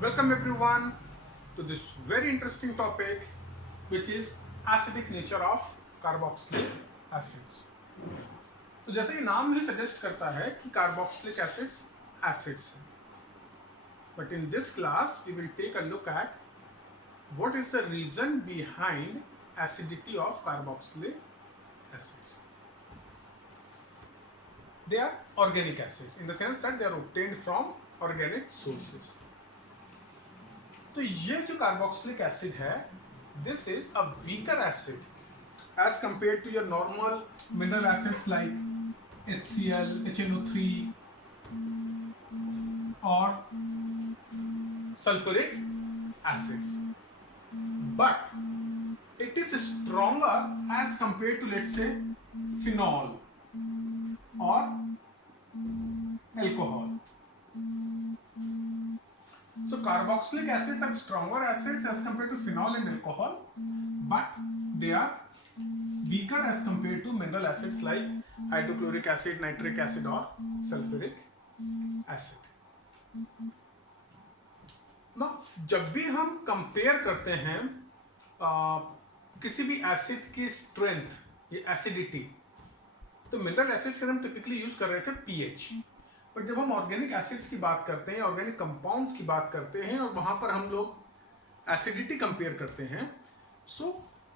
Welcome everyone to this very interesting topic, which is acidic nature of carboxylic acids. तो जैसे कि नाम ही suggest करता है कि कार्बोक्सिलिक एसिड्स एसिड्स हैं, but in this class we will take a look at what is the reason behind acidity of carboxylic acids. They are organic acids in the sense that they are obtained from organic sources. तो ये जो carboxylic acid है, this is a weaker acid as compare to your normal mineral acids like HCl, HNO3 और sulphuric acids, but it is stronger as compare to let's say phenol और alcohol. So carboxylic acids are stronger acids as compared to phenol and alcohol, but they are weaker as compared to mineral acids like hydrochloric acid, nitric acid or sulfuric acid. Now, जब भी हम compare करते हैं किसी भी acid की strength या acidity, तो मिनरल एसिड्स के हम टिपिकली यूज कर रहे थे पीएच, बट जब हम ऑर्गेनिक एसिड्स की बात करते हैं, ऑर्गेनिक कंपाउंड्स की बात करते हैं और वहां पर हम लोग एसिडिटी कंपेयर करते हैं, so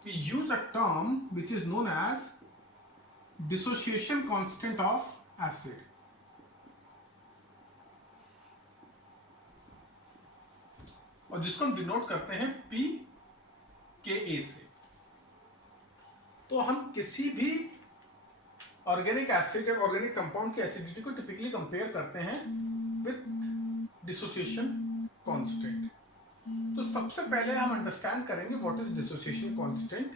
we use a term which is known as dissociation constant of acid. और जिसको हम डिनोट करते हैं पी के ए से. तो हम किसी भी ऑर्गेनिक एसिड या ऑर्गेनिक कंपाउंड की एसिडिटी को टिपिकली कंपेयर करते हैं विथ डिसोसिएशन कांस्टेंट. तो सबसे पहले हम अंडरस्टैंड करेंगे व्हाट इज डिसोसिएशन कांस्टेंट,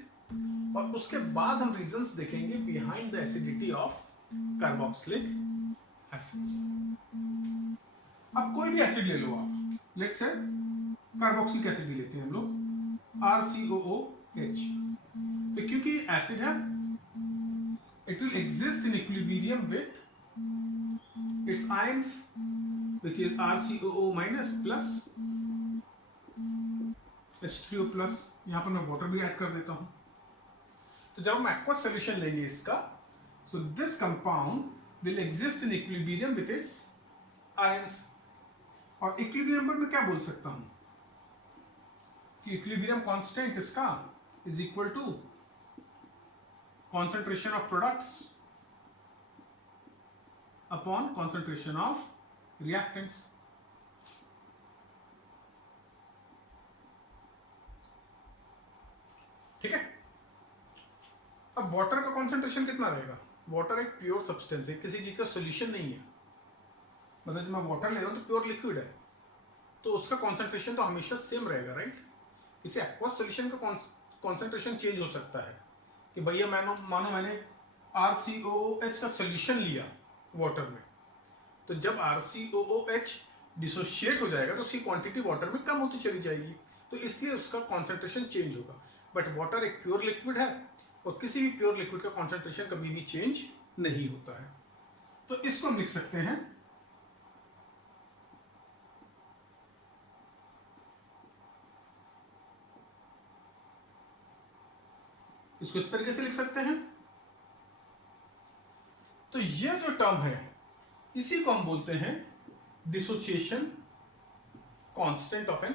और उसके बाद हम रीजंस देखेंगे behind the acidity of carboxylic acids. अब कोई भी एसिड ले लो आप, लेट्स से कार्बोक्सिलिक एसिड लेते हैं हम लोग RCOOH. तो क्योंकि एसिड है, it will exist in equilibrium with its ions, which is RCOO minus plus H3O plus. यहाँ पर मैं वाटर भी ऐड कर देता हूँ. तो जब हम aqueous solution लेंगे इसका, so this compound will exist in equilibrium with its ions. और equilibrium पर मैं क्या बोल सकता हूँ कि equilibrium constant इसका is equal to concentration of products upon concentration of reactants. ठीक है. अब वाटर का कॉन्सेंट्रेशन कितना रहेगा? वाटर एक प्योर सब्सटेंस है, किसी चीज का सॉल्यूशन नहीं है. मतलब जब मैं वाटर ले रहा हूं तो प्योर लिक्विड है, तो उसका कॉन्सेंट्रेशन तो हमेशा सेम रहेगा, राइट? किसी एक्वस सॉल्यूशन का कॉन्सेंट्रेशन चेंज हो सकता है कि भैया मानो मैंने RCOOH का सोल्यूशन लिया वाटर में, तो जब RCOOH डिसोशिएट हो जाएगा तो उसकी क्वांटिटी वाटर में कम होती चली जाएगी, तो इसलिए उसका कॉन्सेंट्रेशन चेंज होगा. बट वाटर एक प्योर लिक्विड है और किसी भी प्योर लिक्विड का कॉन्सेंट्रेशन कभी भी चेंज नहीं होता है. तो इसको हम लिख सकते हैं इसको इस तरीके से लिख सकते हैं. तो ये जो टर्म है इसी को हम बोलते हैं dissociation constant of an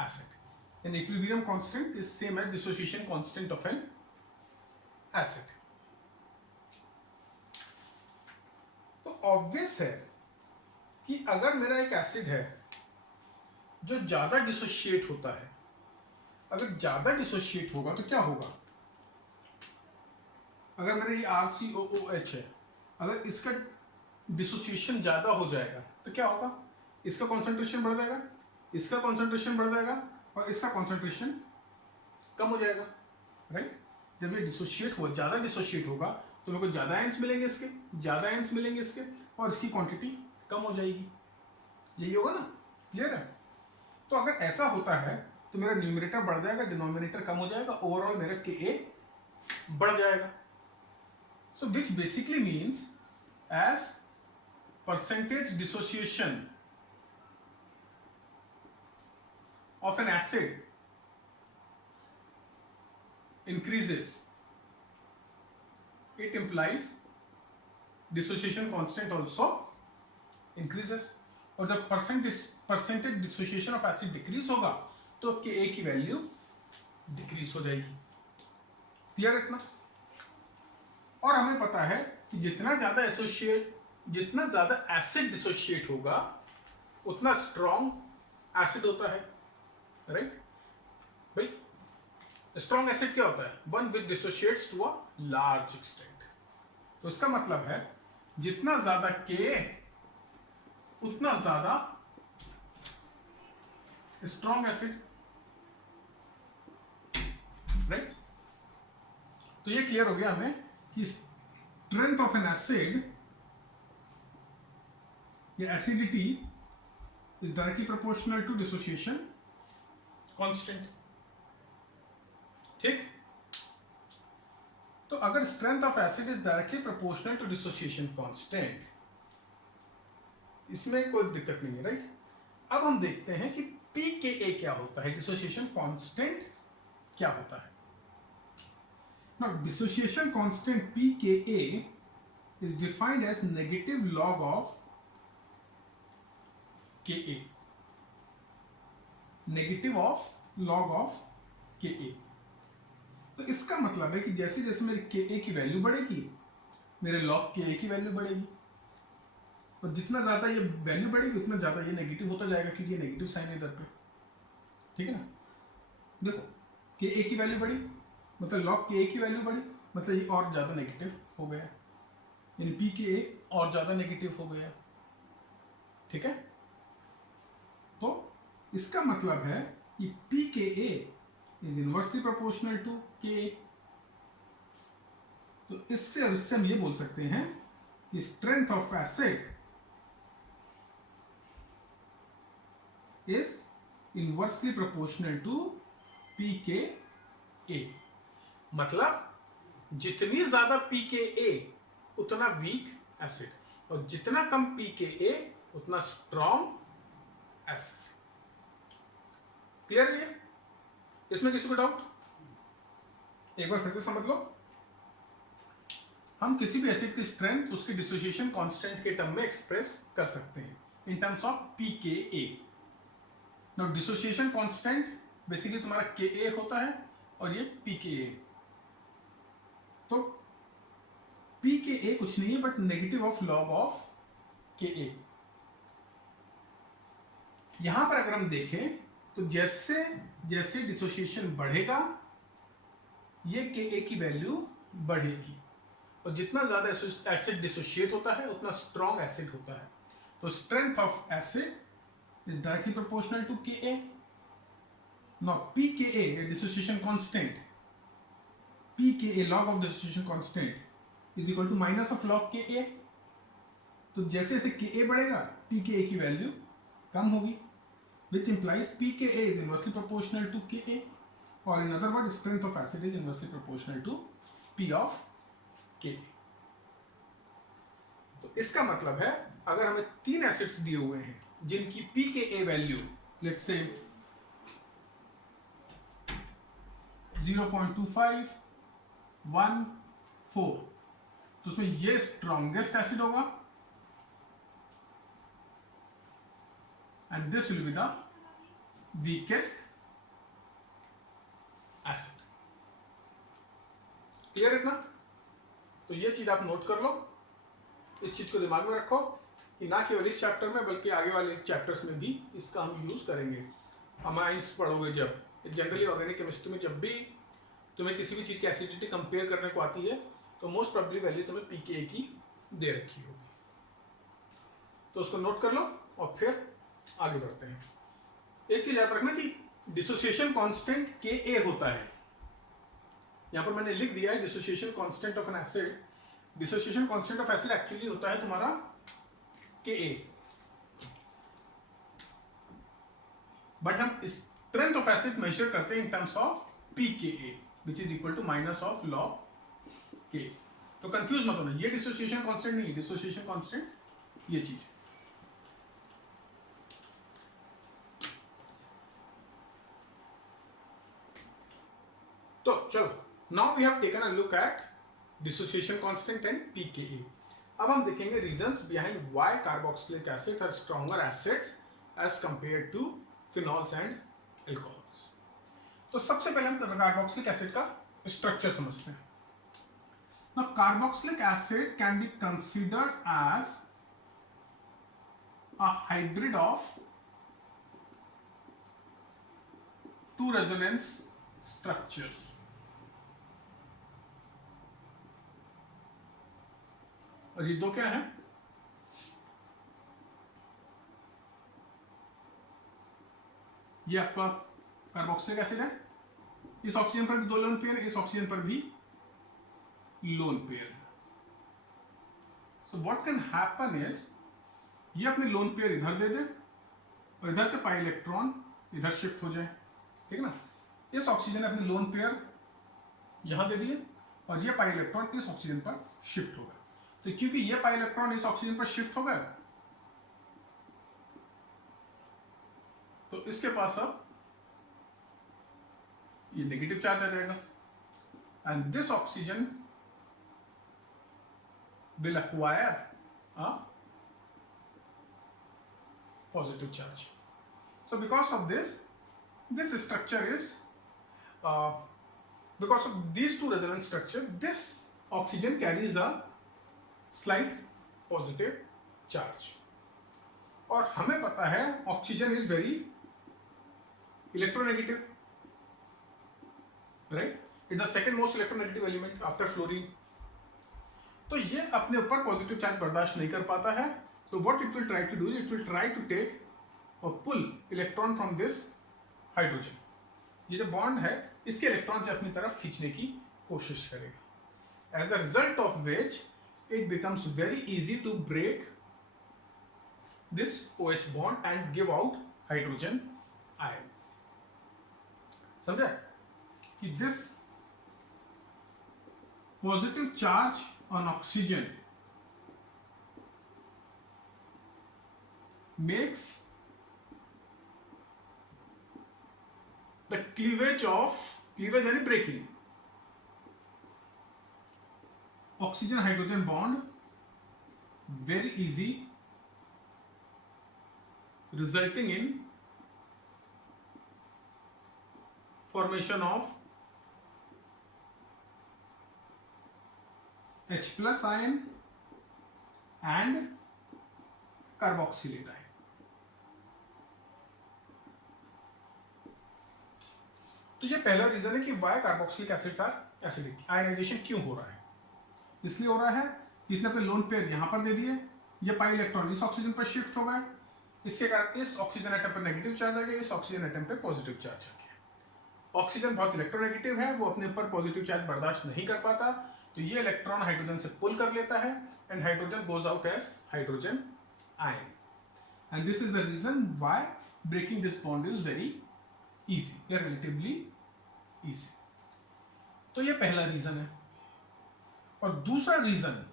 acid. An equilibrium constant is same as dissociation constant of an acid. तो ऑब्वियस है कि अगर मेरा एक एसिड है जो ज्यादा डिसोशिएट होता है, अगर ज्यादा डिसोशिएट होगा तो क्या होगा? अगर मेरा ये RCOOH है, अगर इसका डिसोसिएशन ज्यादा हो जाएगा तो क्या होगा? इसका कॉन्सेंट्रेशन बढ़ जाएगा, इसका कॉन्सेंट्रेशन बढ़ जाएगा और इसका कॉन्सेंट्रेशन कम हो जाएगा, राइट? जब ये डिसोशिएट हो, ज्यादा डिसोशिएट होगा तो मेरे को ज्यादा आयंस मिलेंगे इसके, ज्यादा आयंस मिलेंगे इसके, और इसकी क्वांटिटी कम हो जाएगी. यही होगा ना? क्लियर है? तो अगर ऐसा होता है तो मेरा न्यूमरेटर बढ़ जाएगा, डिनोमिनेटर कम हो जाएगा, ओवरऑल मेरा Ka बढ़ जाएगा. So which basically means as percentage dissociation of an acid increases, it implies dissociation constant also increases. और जब percentage dissociation of acid decrease होगा तो Ka की वैल्यू डिक्रीज हो जाएगी। क्लियर इतना? और हमें पता है कि जितना ज्यादा एसिड डिसोशिएट होगा उतना स्ट्रॉन्ग एसिड होता है, राइट? भाई स्ट्रॉन्ग एसिड क्या होता है? One which dissociates to a large extent. तो इसका मतलब है जितना ज्यादा Ka उतना ज्यादा स्ट्रॉन्ग एसिड, राइट? तो ये क्लियर हो गया हमें कि स्ट्रेंथ ऑफ एन एसिड या acidity is directly proportional to dissociation constant. ठीक? तो अगर strength of acid is directly proportional to dissociation constant, इसमें कोई दिक्कत नहीं है, राइट? अब हम देखते हैं कि pKa क्या होता है, डिसोसिएशन कांस्टेंट क्या होता है। Now, dissociation constant pKa is defined as negative log of Ka. Negative of log of Ka. तो इसका मतलब है कि जैसे जैसे मेरे Ka की वैल्यू बढ़ेगी मेरे log Ka की वैल्यू बढ़ेगी, और जितना ज्यादा ये वैल्यू बढ़ेगी उतना ज्यादा ये नेगेटिव होता जाएगा, क्योंकि ये नेगेटिव साइन है इधर पे। ठीक है ना? देखो Ka की वैल्यू बढ़ी मतलब log Ka की वैल्यू बढ़ी, मतलब ये और ज़्यादा नेगेटिव हो गया, यानी pKa और ज़्यादा नेगेटिव हो गया। ठीक है? तो इसका मतलब है कि pKa is inversely proportional to Ka। तो इससे हम ये बोल सकते हैं कि strength of acid is inversely proportional to pKa। मतलब जितनी ज्यादा pKa उतना वीक एसिड, और जितना कम pKa उतना स्ट्रॉन्ग एसिड। क्लियर है? इसमें किसी को डाउट? एक बार फिर से समझ लो। हम किसी भी एसिड की स्ट्रेंथ उसके डिसोसिएशन कांस्टेंट के टर्म में एक्सप्रेस कर सकते हैं in terms of pKa। Now dissociation constant basically तुम्हारा Ka होता है और ये pKa। तो pKa कुछ नहीं है but negative of log of Ka। यहां पर अगर हम देखें तो जैसे जैसे डिसोसिएशन बढ़ेगा ये Ka की वैल्यू बढ़ेगी, और जितना ज्यादा एसिड डिसोशिएट होता है उतना स्ट्रॉन्ग एसिड होता है। तो strength of acid is directly proportional to Ka। Now pKa dissociation constant, pKa log of dissociation constant is equal to minus of log Ka। तो जैसे जैसे Ka बढ़ेगा pKa की वैल्यू कम होगी, which implies pKa is inversely proportional to Ka, or in other words strength of acid is inversely proportional to P of Ka। तो इसका मतलब है अगर हमें तीन एसिड्स दिए हुए हैं जिनकी pKa वैल्यू लेट्स से 0.25, 1, 4, तो उसमें ये स्ट्रॉन्गेस्ट एसिड होगा and this will be the weakest acid. Clear इतना? तो ये चीज आप नोट कर लो, इस चीज को दिमाग में रखो कि ना केवल इस चैप्टर में बल्कि आगे वाले चैप्टर्स में भी इसका हम यूज करेंगे। अमाइंस पढ़ोगे जब, जनरली ऑर्गेनिक केमिस्ट्री में जब भी तुम्हें किसी भी चीज की एसिडिटी कंपेयर करने को आती है तो मोस्ट प्रोबेबली वैल्यू तुम्हें pKa की दे रखी होगी। तो उसको नोट कर लो और फिर आगे बढ़ते हैं। एक चीज याद रखना कि डिसोसिएशन कांस्टेंट Ka होता है, यहां पर मैंने लिख दिया है dissociation constant of an acid. Dissociation constant of acid actually होता है तुम्हारा Ka, बट हम स्ट्रेंथ ऑफ एसिड मेजर करते हैं in terms of pKa which is equal to minus of log K। तो कंफ्यूज मत होना, ये डिसोसिएशन कांस्टेंट नहीं है, डिसोसिएशन कांस्टेंट ये चीज। चलो, now we have taken a look at dissociation constant and pKa. अब हम देखेंगे reasons behind why carboxylic acid are stronger acids as compared to phenols and alcohols. तो सबसे पहले हम कार्बोक्सिलिक एसिड का स्ट्रक्चर समझते हैं. Now carboxylic acid can be considered as a hybrid of two resonance structures. और ये दो क्या है? ये आपका कार्बोक्सिलिक एसिड है. इस ऑक्सीजन पर भी दो लोन पेयर, इस ऑक्सीजन पर भी lone pair. So what can happen is, ये अपने लोन पेयर इधर दे दे और इधर के पाई इलेक्ट्रॉन इधर शिफ्ट हो जाए. ठीक है ना. इस ऑक्सीजन ने अपने लोन पेयर यहां दे दिए और ये पाई इलेक्ट्रॉन इस ऑक्सीजन पर शिफ्ट हो गए. तो क्योंकि ये पाई इलेक्ट्रॉन इस ऑक्सीजन पर शिफ्ट हो गए तो इसके पास अब ये नेगेटिव चार्ज आ जाएगा and this oxygen will acquire a positive charge. So because of this structure is because of these two resonance structure, this oxygen carries a slight positive charge. और हमें पता है oxygen is very electronegative, right. It the second most electronegative element after fluorine. तो ये अपने ऊपर positive charge बर्दाश्त नहीं कर पाता है. तो what it will try to do, it will try to take और pull electron from this hydrogen. ये जो बॉन्ड है इसके इलेक्ट्रॉन से अपनी तरफ खींचने की कोशिश करेगा. As a result of which it becomes very easy to break this OH bond and give out hydrogen ion. समझा कि this positive charge on oxygen makes the cleavage यानी breaking oxygen hydrogen bond very easy, resulting in formation of H plus ion and carboxylate ion. तो ये पहला reason है कि why carboxylic acids are acidic. Ionisation क्यों हो रहा है? इसलिए हो रहा है इसने अपने लोन पेयर यहां पर दे दिए, ये पाई इलेक्ट्रॉन इस ऑक्सीजन पर शिफ्ट हो गए, इसके कारण इस ऑक्सीजन एटम पर नेगेटिव चार्ज आ गया, इस ऑक्सीजन एटम पर पॉजिटिव चार्ज आ गया. ऑक्सीजन बहुत इलेक्ट्रोनेगेटिव है, वो अपने ऊपर पॉजिटिव चार्ज बर्दाश्त नहीं कर पाता, तो ये इलेक्ट्रॉन हाइड्रोजन से पुल कर लेता है and hydrogen goes out as hydrogen ion. And this is the reason why breaking this bond is very easy या रिलेटिवली इजी. तो ये पहला रीजन है. और दूसरा reason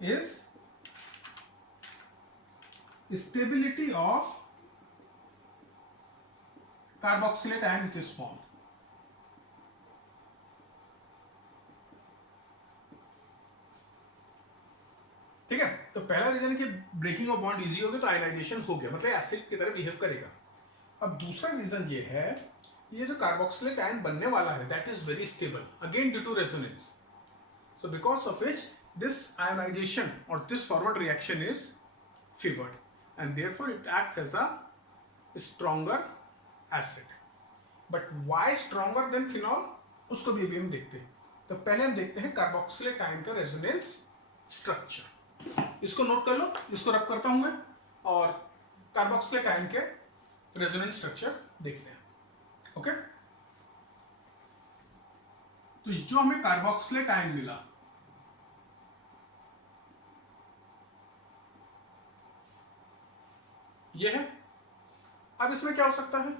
is stability of carboxylate ion which is formed. ठीक है. तो पहला रीजन कि ब्रेकिंग ऑफ बॉन्ड इजी हो गया तो आयनाइजेशन हो गया, मतलब एसिड की तरह बिहेव करेगा. अब दूसरा रीजन ये है, ये जो कार्बोक्सिलेट आयन बनने वाला है that is very stable again due to resonance. So because of which this ionization और this forward reaction is favoured and therefore it acts as a stronger acid. But why stronger than phenol, उसको भी अभी हम देखते हैं. तो पहले हम देखते हैं कार्बोक्सिलेट आयन का रेजोनेंस स्ट्रक्चर. इसको नोट कर लो, इसको रब करता हूं मैं और कार्बोक्सिलेट आयन के रेजोनेंस स्ट्रक्चर देखते हैं. ओके. तो जो हमें कार्बोक्सिलेट आयन मिला ये है. अब इसमें क्या हो सकता है?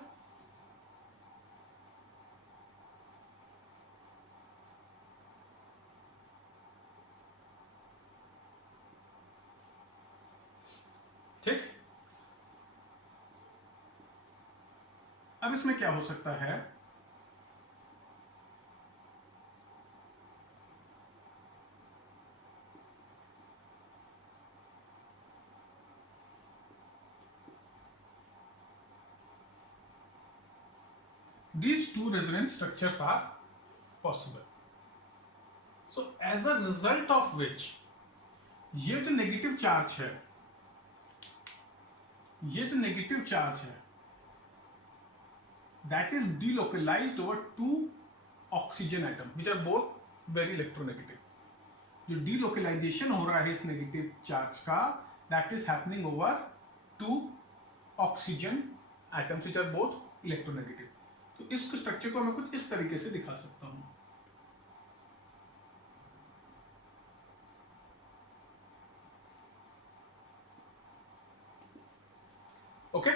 ठीक. अब इसमें क्या हो सकता है? these two resonance structures are possible. So as a result of which ये जो नेगेटिव चार्ज है, ये जो नेगेटिव चार्ज है, that is delocalized over two oxygen atom which are both very electronegative. जो delocalization हो रहा है इस नेगेटिव चार्ज का, that is happening over two oxygen atoms which are both electronegative. तो इस स्ट्रक्चर को मैं कुछ इस तरीके से दिखा सकता हूं. ओके,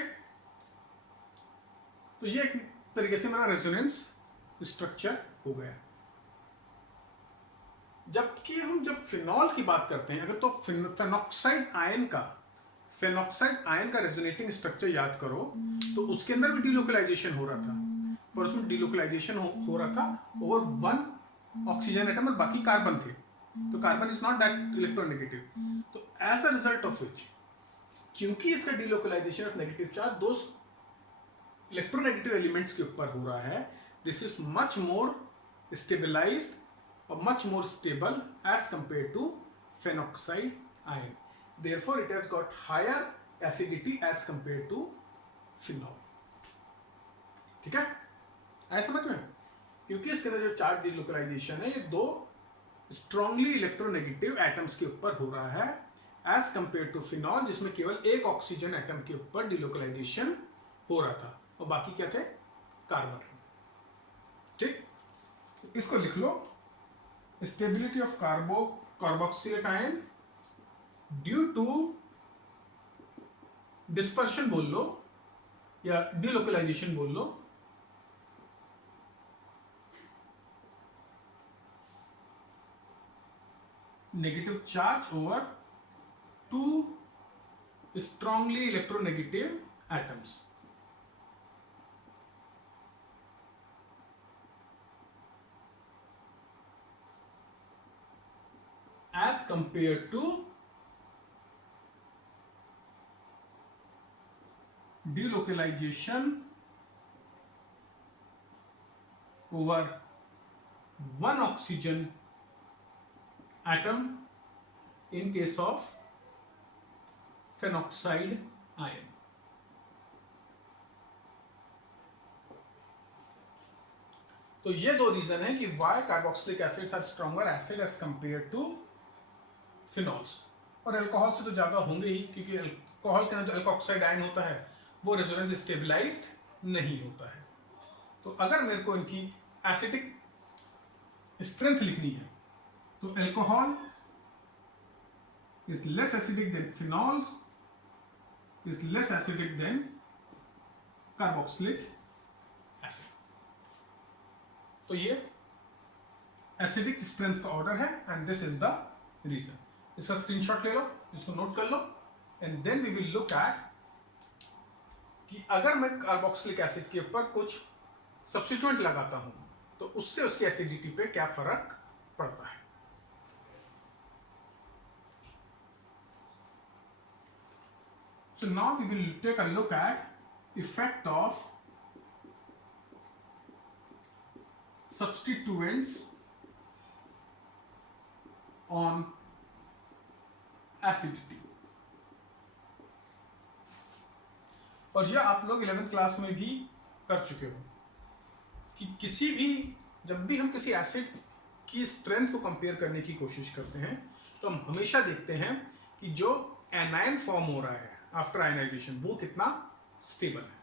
तो ये एक तरीके से मेरा रेजोनेंस स्ट्रक्चर हो गया. जबकि हम जब फिनॉल की बात करते हैं, अगर तो फेनॉक्साइड आयन का रेजोनेटिंग स्ट्रक्चर याद करो, तो उसके अंदर भी डिलोकलाइजेशन हो रहा था, पर उसमें डिलोकलाइजेशन हो रहा था ओवर वन ऑक्सीजन एटम और बाकी कार्बन थे. तो carbon is not that electronegative. तो as a result of which, क्योंकि इसका डिलोकलाइजेशन ऑफ नेगेटिव चार्ज दो इलेक्ट्रोनेगेटिव एलिमेंट्स के ऊपर हो रहा है, this is much more stabilized और much more stable as compare to phenoxide ion. Therefore, it has got higher acidity as compared to phenol. ठीक है, आया समझ में? क्योंकि इसके अंदर जो चार्ज डिलोकलाइजेशन है, ये दो स्ट्रांगली इलेक्ट्रोनेगेटिव एटम्स के ऊपर हो रहा है एज कंपेयर टू फिनॉल, जिसमें केवल एक ऑक्सीजन एटम के ऊपर डिलोकलाइजेशन हो रहा था और बाकी क्या थे? कार्बन. ठीक, इसको लिख लो. Stability of carboxylate ion due to dispersion बोल लो या डिलोकलाइजेशन बोल लो, negative charge over two strongly electronegative atoms. As compare to delocalization over one oxygen atom in case of phenoxide ion. तो ये दो रीजन है कि why carboxylic acids are stronger acid as compare to phenols. और alcohol से तो ज्यादा होंगे ही, क्योंकि अल्कोहल के अंदर जो अल्कोक्साइड आयन होता है वो रेजोनेंस स्टेबलाइज्ड नहीं होता है. तो अगर मेरे को इनकी एसिडिक स्ट्रेंथ लिखनी है, तो alcohol is less acidic than phenol, is less acidic than carboxylic acid. तो ये एसिडिक स्ट्रेंथ का ऑर्डर है and this is the reason. इसका स्क्रीनशॉट ले लो, इसको नोट कर लो and then we will look at कि अगर मैं कार्बोक्सिलिक एसिड के ऊपर कुछ सब्स्टिट्यूएंट लगाता हूं तो उससे उसकी एसिडिटी पे क्या फर्क पड़ता है. So now we will take a look at effect of substituents on acidity. और यह आप लोग 11th क्लास में भी कर चुके हो कि किसी भी जब भी हम किसी एसिड की स्ट्रेंथ को कंपेयर करने की कोशिश करते हैं तो हम हमेशा देखते हैं कि जो एनायन फॉर्म हो रहा है आफ्टर आयनाइजेशन वो कितना स्टेबल है.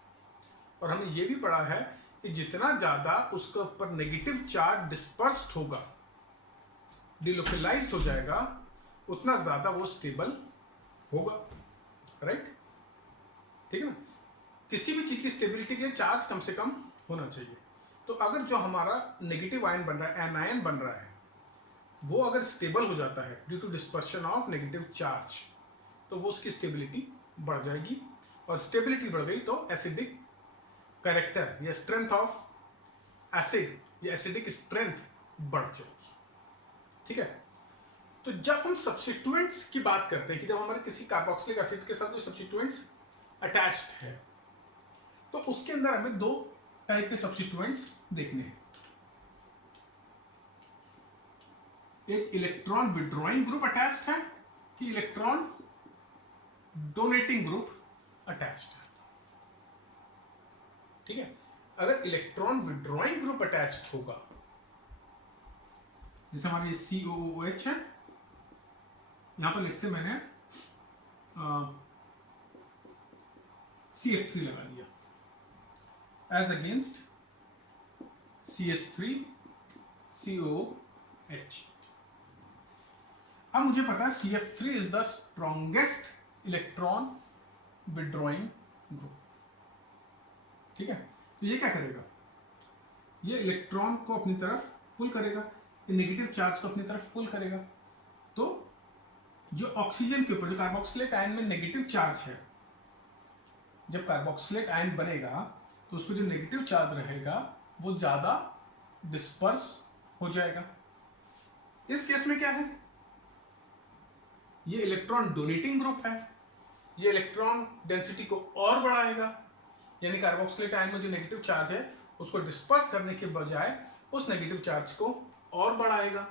और हमने ये भी पढ़ा है कि जितना ज़्यादा उसके ऊपर नेगेटिव चार्ज डिस्पर्स्ड होगा, डिलोकलाइज्ड हो जाएगा, उतना ज़्यादा वो स्टेबल होगा. राइट, ठीक है ना. किसी भी चीज़ की स्टेबिलिटी के लिए चार्ज कम से कम होना चाहिए. तो अगर जो हमारा नेगेटिव आयन बन रहा है, एनायन बन रहा है, वो अगर स्टेबल हो जाता है due to dispersion of negative charge, तो वो उसकी स्टेबिलिटी बढ़ जाएगी. और स्टेबिलिटी बढ़ गई तो एसिडिक कैरेक्टर या स्ट्रेंथ ऑफ एसिड या एसिडिक स्ट्रेंथ बढ़ जाएगी. ठीक है. तो जब हम सब्स्टिट्यूएंट्स की बात करते हैं कि जब हमारे किसी कार्बोक्सिलिक एसिड के साथ जो सब्स्टिट्यूएंट्स अटैच्ड है, तो उसके अंदर हमें दो टाइप के सब्स्टिट्यूएंट्स देखने हैं। एक इलेक्ट्रॉन विड्रॉइंग ग्रुप अटैच्ड है कि इलेक्ट्रॉन डोनेटिंग ग्रुप अटैच्ड है। ठीक है, अगर इलेक्ट्रॉन विड्रॉइंग ग्रुप अटैच्ड होगा, जैसे हमारा ये COOH है, यहां पर लेट्स से मैंने CF3 लगा दिया एज अगेंस्ट CH3COH। अब मुझे पता है CF3 is the strongest electron withdrawing group. ठीक है, तो ये क्या करेगा, ये इलेक्ट्रॉन को अपनी तरफ पुल करेगा, ये नेगेटिव चार्ज को अपनी तरफ पुल करेगा। तो जो ऑक्सीजन के ऊपर जो कार्बोक्सिलेट आयन में नेगेटिव चार्ज है, जब कार्बोक्सिलेट आयन बनेगा तो उसमें जो नेगेटिव चार्ज रहेगा वो ज्यादा डिस्पर्स हो जाएगा। इस केस में क्या है, ये इलेक्ट्रॉन डोनेटिंग ग्रुप है, ये इलेक्ट्रॉन डेंसिटी को और बढ़ाएगा, यानी कार्बोक्सिलेट आयन में जो नेगेटिव चार्ज है उसको डिस्पर्स करने के बजाय उस नेगेटिव चार्ज को और बढ़ाएगा।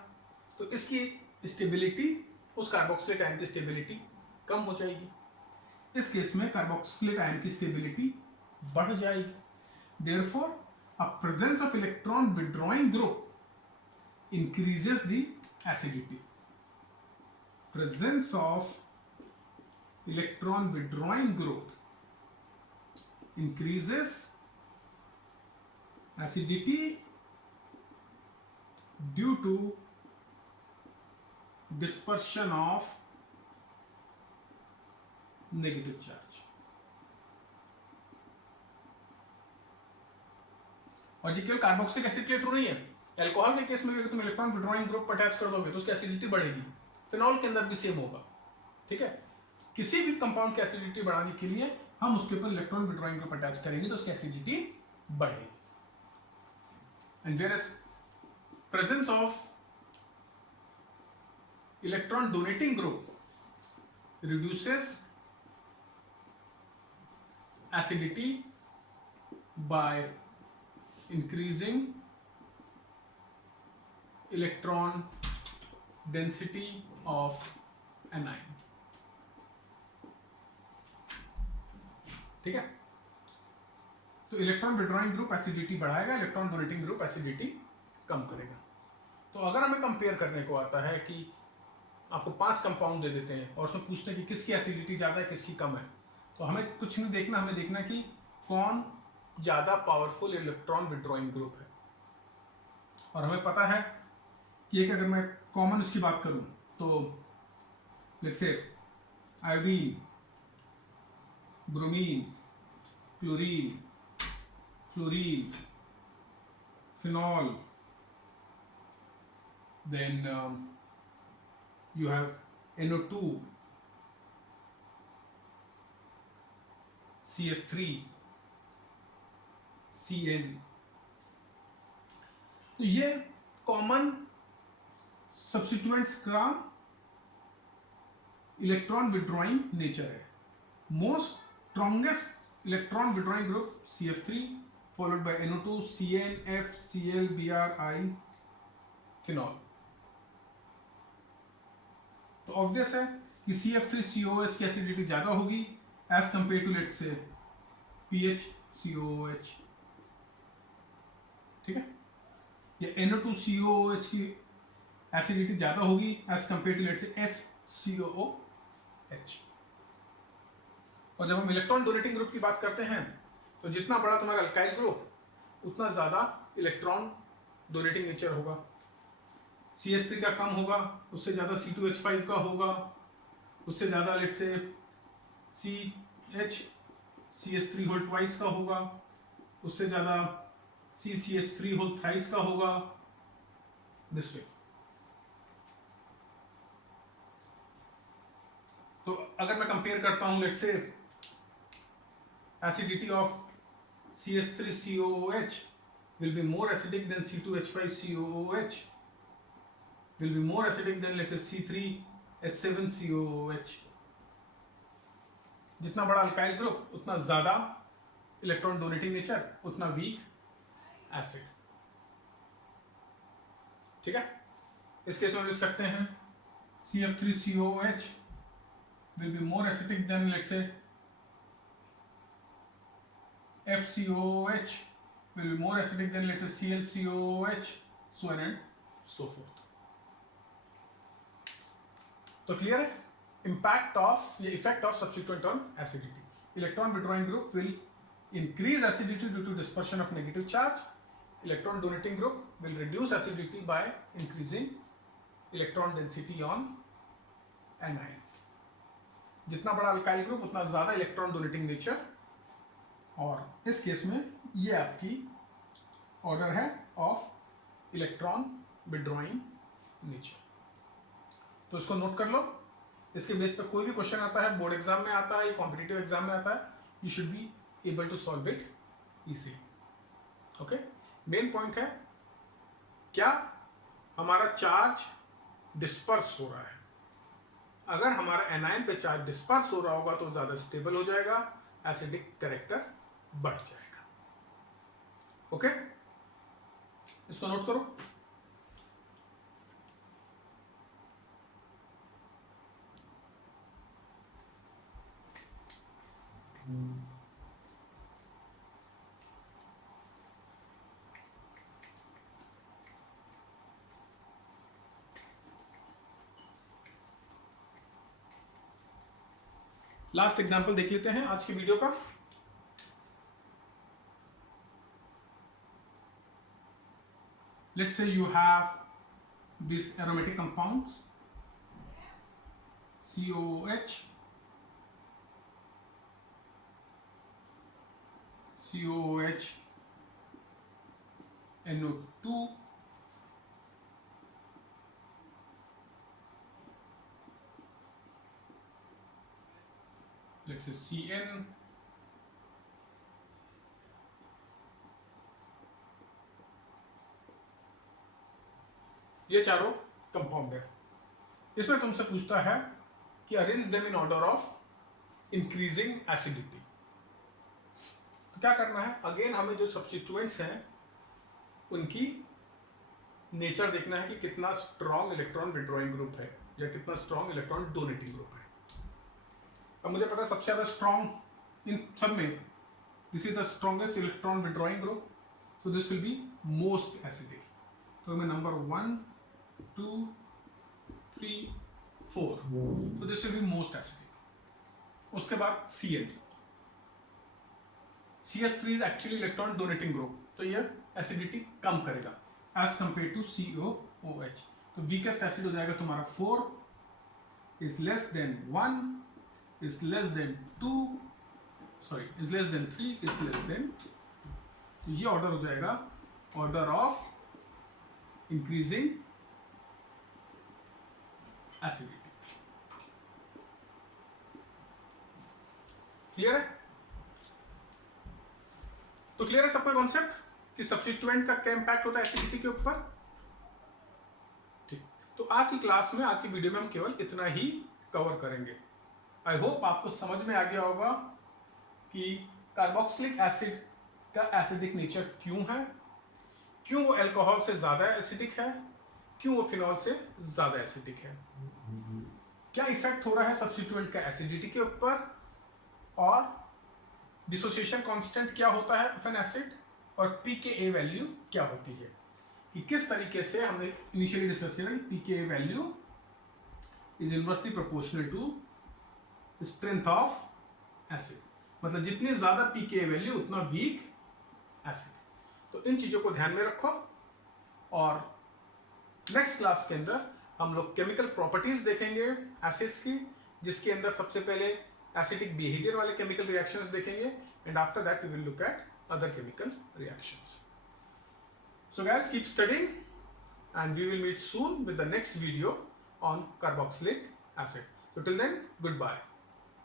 तो इसकी स्टेबिलिटी, उस कार्बोक्सिलेट आयन की स्टेबिलिटी कम हो जाएगी। इस केस में कार्बोक्सिलेट आयन की स्टेबिलिटी बढ़ जाएगी। Therefore a presence of electron withdrawing group increases the acidity. Presence of electron withdrawing group increases acidity due to dispersion of negative charge। और ये केवल कार्बोक्सिलिक एसिड के लिए ट्रू नहीं है, अल्कोहल के केस में भी अगर तुम इलेक्ट्रॉन विड्रॉइंग ग्रुप अटैच कर दोगे तो उसकी एसिडिटी बढ़ेगी। फिनॉल के अंदर भी सेम होगा। ठीक है, किसी भी कंपाउंड की एसिडिटी बढ़ाने के लिए हम उसके ऊपर इलेक्ट्रॉन विड्रॉइंग ग्रुप अटैच करेंगे तो उसकी एसिडिटी बढ़ेगी। And where is presence of electron donating group reduces acidity by increasing electron density of anion. ठीक है, तो इलेक्ट्रॉन विड्रॉइंग ग्रुप एसिडिटी बढ़ाएगा, इलेक्ट्रॉन डोनेटिंग ग्रुप एसिडिटी कम करेगा। तो अगर हमें कंपेयर करने को आता है कि आपको 5 कंपाउंड दे देते हैं और उसमें पूछते हैं कि किसकी एसिडिटी ज़्यादा है किसकी कम है, तो हमें कुछ नहीं देखना, हमें देखना कि कौन ज़्यादा पावरफुल इलेक्ट्रॉन विड्रॉइंग ग्रुप है। और हमें पता है कि एक, अगर मैं कॉमन उसकी बात करूं तो let's say iodine, bromine, chlorine, fluorine, phenol, then you have NO2, CF3, CN। तो ये कॉमन सब्स्टिट्यूएंट्स का इलेक्ट्रॉन विड्रॉइंग नेचर है। Most strongest electron withdrawing group CF3 followed by NO2, CN, F, Cl, Br, I, phenol. तो obvious है कि CF3COOH की acidity ज्यादा होगी as compare to let's say PHCOOH। ठीक है, या NO2COOH की एसिडिटी ज्यादा होगी as compare to let's say FCOOH। और जब हम इलेक्ट्रॉन डोनेटिंग ग्रुप की बात करते हैं तो जितना बड़ा तुम्हारा अल्काइल ग्रुप उतना ज्यादा इलेक्ट्रॉन डोनेटिंग नेचर होगा। CH3 का कम होगा, उससे ज्यादा C2H5 का होगा, उससे ज्यादा let's say CH3 whole twice का होगा, उससे ज्यादा CCH3 होल थ्राइस का होगा, दिस वे। तो अगर मैं कंपेयर करता हूं let's say acidity of CH3COOH will be more acidic than C2H5COOH, will be more acidic than let's say C3H7COOH। जितना बड़ा अल्काइल ग्रुप उतना ज्यादा इलेक्ट्रॉन डोनेटिंग नेचर, उतना वीक एसिड। ठीक है, इस केस में लिख सकते हैं CF3COOH will be more acidic than let's say FCOOH will be more acidic than let's say ClCOOH, so on and so forth. तो क्लियर है इम्पैक्ट ऑफ ये effect of substituent on acidity. Electron withdrawing group will increase acidity due to dispersion of negative charge. Electron donating group will reduce acidity by increasing electron density on anion. जितना बड़ा alkyl group उतना ज्यादा electron donating nature, और इस case में ये आपकी order है ऑफ इलेक्ट्रॉन विड्रॉइंग नेचर। तो इसको नोट कर लो, इसके बेस पर कोई भी क्वेश्चन आता है, बोर्ड एग्जाम में आता है, कॉम्पिटिटिव एग्जाम में आता है, you should be able to solve it easily. Okay, main point है क्या हमारा चार्ज डिस्पर्स हो रहा है। अगर हमारा एनायन पे चार्ज डिस्पर्स हो रहा होगा तो ज्यादा स्टेबल हो जाएगा, एसिडिक कैरेक्टर बढ़ जाएगा। ओके, इसको नोट करो। लास्ट एग्जाम्पल देख लेते हैं आज की वीडियो का। Let's say you have this aromatic compounds COOH, COOH, NO2, let's say CN, ये चारों कंपाउंड है। इसमें तुमसे पूछता है कि arrange them in order of increasing acidity. तो क्या करना है, अगेन हमें जो सब्स्टिट्यूएंट्स हैं उनकी नेचर देखना है कि कितना स्ट्रॉन्ग इलेक्ट्रॉन विड्रॉइंग ग्रुप है या कितना स्ट्रॉन्ग इलेक्ट्रॉन डोनेटिंग ग्रुप है। अब मुझे पता है सबसे ज्यादा स्ट्रॉन्ग इन सब में this is the strongest electron withdrawing group, so this will be most acidic. तो मैं नंबर 1 2 3 4, तो this will be most acidic. उसके बाद CN, CS3 is actually electron donating group, तो ये एसिडिटी कम करेगा एज कंपेयर टू COOH। तो वीकेस्ट एसिड हो जाएगा तुम्हारा 4, is less than 1, is less than 2, sorry, is less than 3, is less than, तो ये ऑर्डर हो जाएगा order of increasing acidity. Clear है? तो क्लियर है सबका कॉन्सेप्ट कि सब्स्टिट्यूएंट का क्या इंपैक्ट होता है एसिडिटी के ऊपर। ठीक, तो आज की क्लास में, आज की वीडियो में हम केवल इतना ही कवर करेंगे। आई होप आपको समझ में आ गया होगा कि कार्बोक्सिलिक एसिड का एसिडिक नेचर क्यों है, क्यों वो अल्कोहल से ज्यादा एसिडिक है, क्यों वो फिनॉल से ज्यादा एसिडिक है, क्या इफेक्ट हो रहा है सब्स्टिट्यूएंट का एसिडिटी के ऊपर, और डिसोसिएशन कांस्टेंट क्या होता है ऑफ एन एसिड, और pKa वैल्यू क्या होती है, कि किस तरीके से हमने इनिशियली डिस्कस किया कि pKa value is inversely proportional to strength of acid, मतलब जितनी ज्यादा pKa वैल्यू उतना वीक एसिड। तो इन चीजों को ध्यान में रखो, और नेक्स्ट क्लास के अंदर हम लोग केमिकल प्रॉपर्टीज देखेंगे एसिड्स की, जिसके अंदर सबसे पहले एसिडिक बिहेवियर वाले केमिकल रिएक्शंस देखेंगे, and after that we will look at other chemical reactions. So guys, keep studying and we will meet soon with the next video on carboxylic acid. So till then, goodbye.